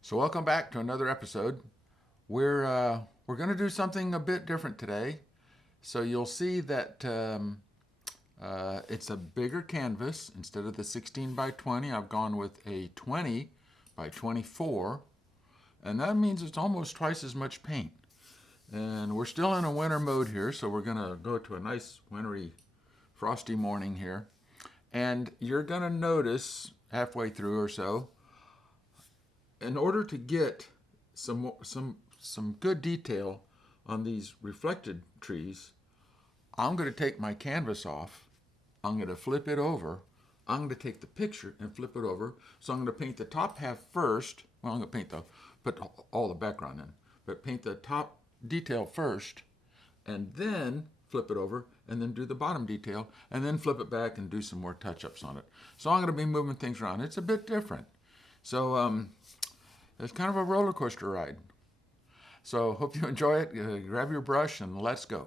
So welcome back to another episode. We're going to do something a bit different today. So you'll see that it's a bigger canvas. Instead of the 16 by 20, I've gone with a 20 by 24, and that means it's almost twice as much paint. And we're still in a winter mode here, so we're going to go to a nice wintry, frosty morning here. And you're going to notice halfway through or so, in order to get some good detail on these reflected trees, I'm going to take my canvas off. I'm going to flip it over. I'm going to take the picture and flip it over. So I'm going to paint the top half first. Well, I'm going to put all the background in, but paint the top detail first, and then flip it over, and then do the bottom detail, and then flip it back and do some more touch-ups on it. So I'm going to be moving things around. It's a bit different. So it's kind of a roller coaster ride. So hope you enjoy it. Grab your brush and let's go.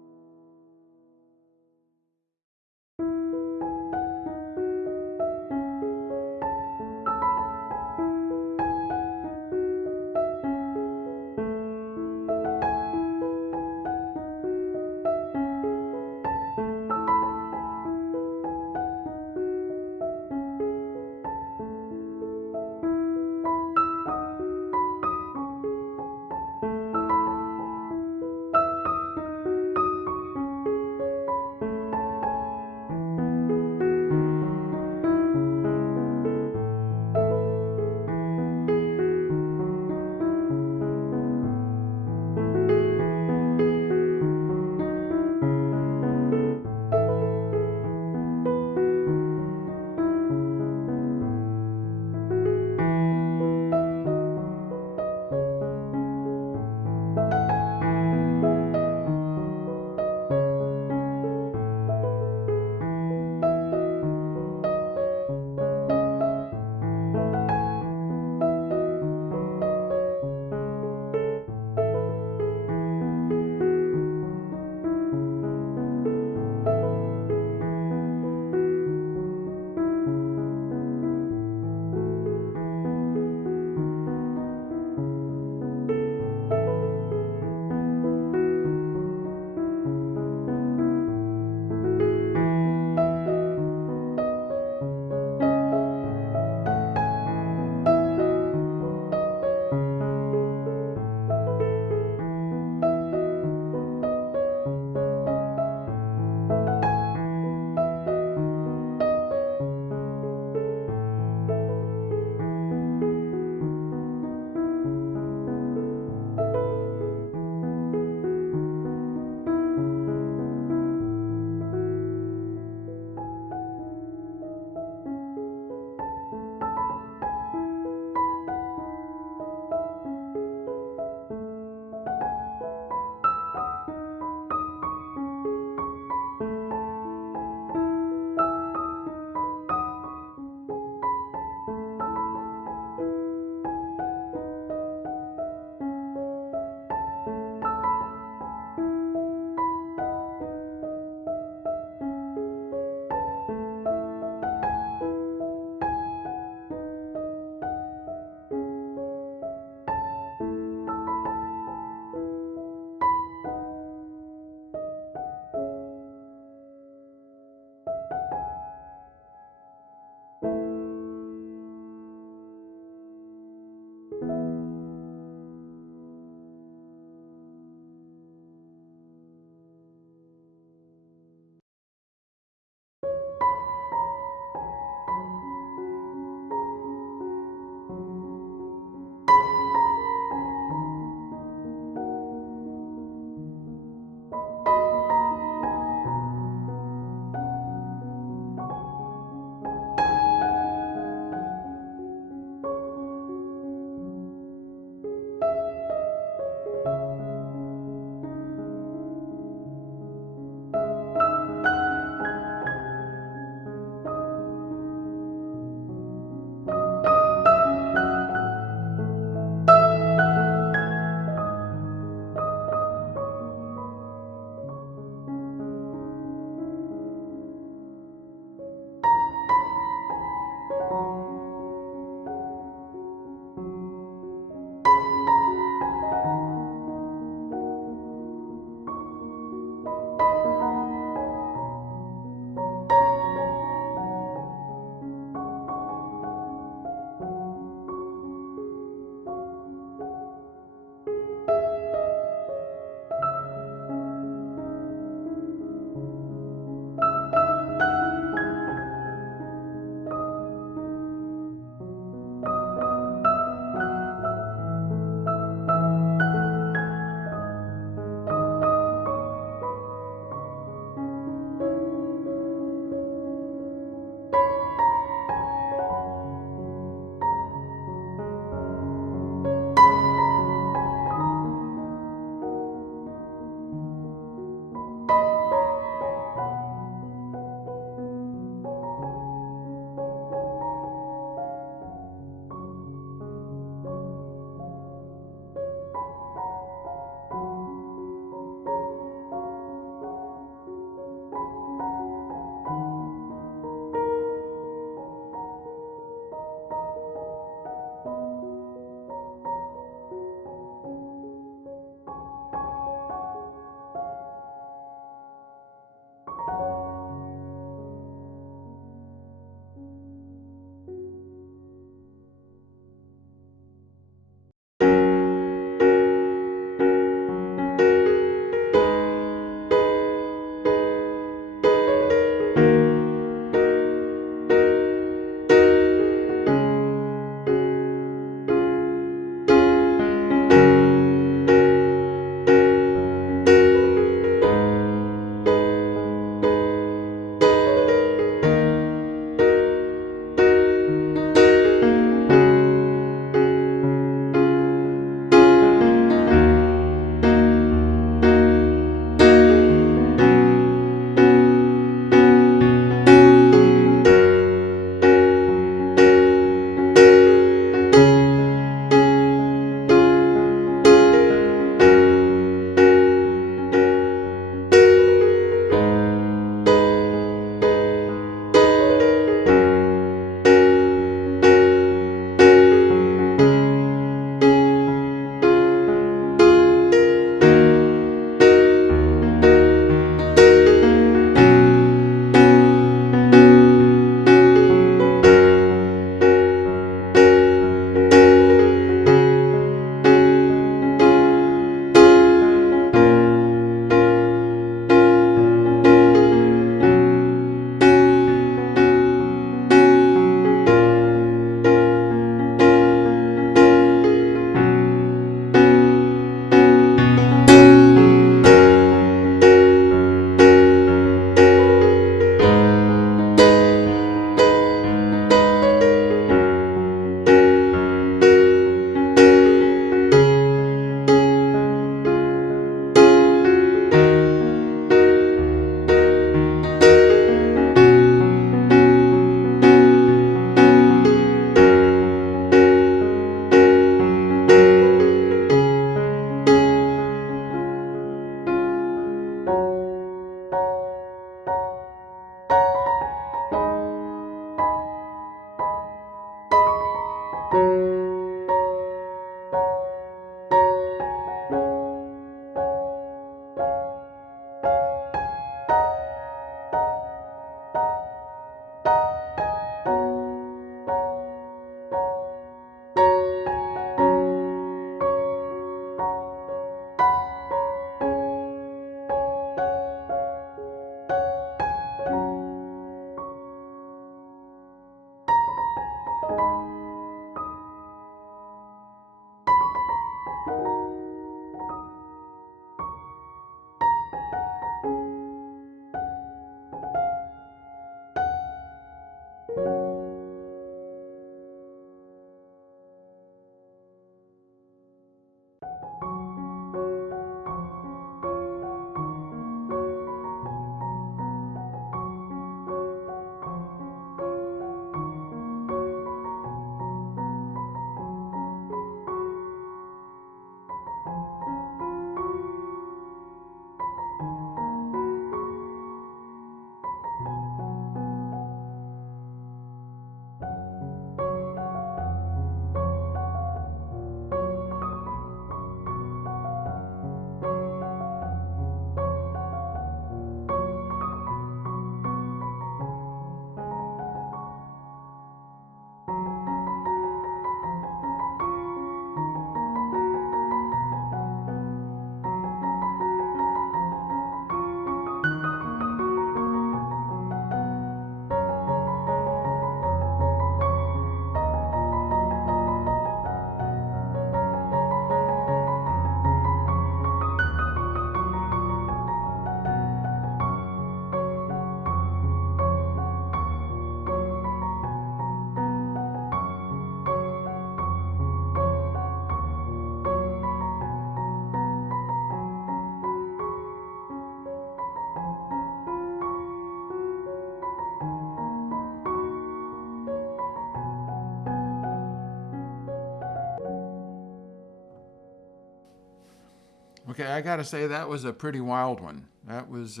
Okay, I gotta say that was a pretty wild one. That was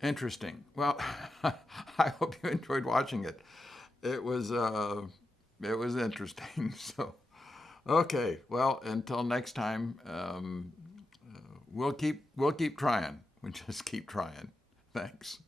interesting. Well, I hope you enjoyed watching it. It was interesting. So, okay. Well, until next time, we'll keep trying. We just keep trying. Thanks.